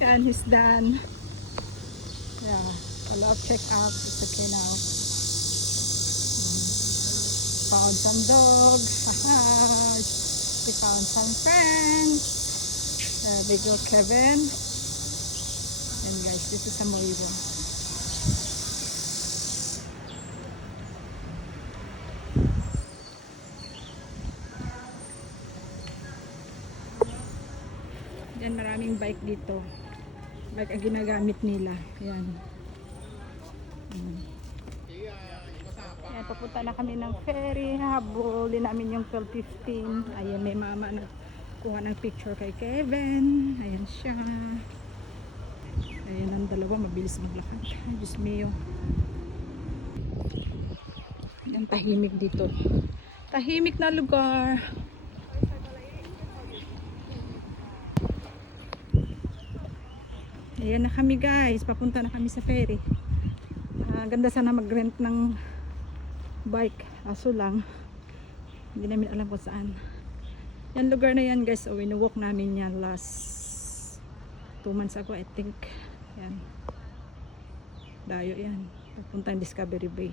Yan, he's done. Yeah, a lot of check out. It's okay now. Found some dogs. We found some friends. There we go, Kevin. And guys, this is Amoibo. Yan, maraming bike dito. Bike ang ginagamit nila. Yan. Yan, papunta na kami ng ferry. Habulin namin yung 12:15. Ayan, may mama na kuha ng picture kay Kevin. Ayan siya. Ayan ang dalawa, mabilis maglakad. Ay, Diyos mio. Yan, tahimik dito. Tahimik na lugar. Ayan na kami guys, papunta na kami sa ferry. Ganda sana mag-rent ng bike, aso lang hindi namin alam kung saan. Yan lugar na yan guys, walk namin yan last 2 months ago I think. Yan, dayo yan, papuntang Discovery Bay.